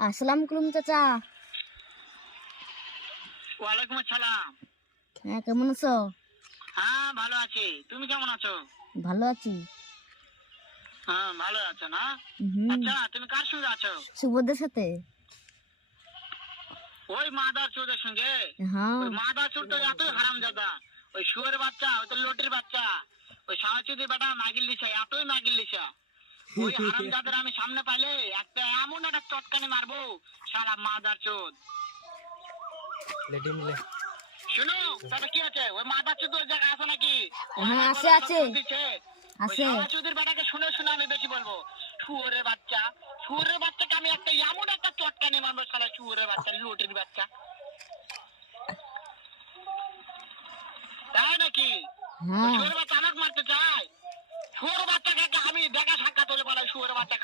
আসসালামু আলাইকুম চাচা। ওয়ালাইকুম আসসালাম। হ্যাঁ, কেমন আছো? হ্যাঁ ভালো আছি, তুমি কেমন আছো? ভালো আছি। হ্যাঁ ভালো আছো না? হুম। আচ্ছা তুমি কার সঙ্গে আছো? সুবোধের সাথে। ওই মাদার চোদের সঙ্গে? হ্যাঁ। ওই মাদার চোদ তো এতই হারামজাদা, ওই শুয়োরের বাচ্চা, ওই তো লোটের বাচ্চা, ওই সাহাচুদি বেটা মাগিল লিসা, এতই মাগিল লিসা। ওই হারামজাদের আমি সামনে পাইলে একটা এমন একটা চটকানি মারবো, শালা মাদার চোদ। শুনো তবে কি আছে, ওই মাদার চোদ ওই জায়গায় আছে নাকি? ও হ্যাঁ, আমার আছে, গলা আছে। শক্ত দিচ্ছে। ওই আছে। সাহাচুদির বেটাকে শুনে শুনে আমি বেশি বলবো, শুয়োরের বাচ্চা, শুয়োরের বাচ্চাকে আমি একটা এমন একটা চটকানি মারবো, শালা শুয়োরের বাচ্চা, লোটের বাচ্চা। তাই নাকি? ওই হ্যাঁ। শুয়োরের বাচ্চা আমাকে মারতে চায়? শুয়োরের বাচ্চাকে আমি দেখা সাক্ষাৎ হলে বলে শুয়োরের বাচ্চা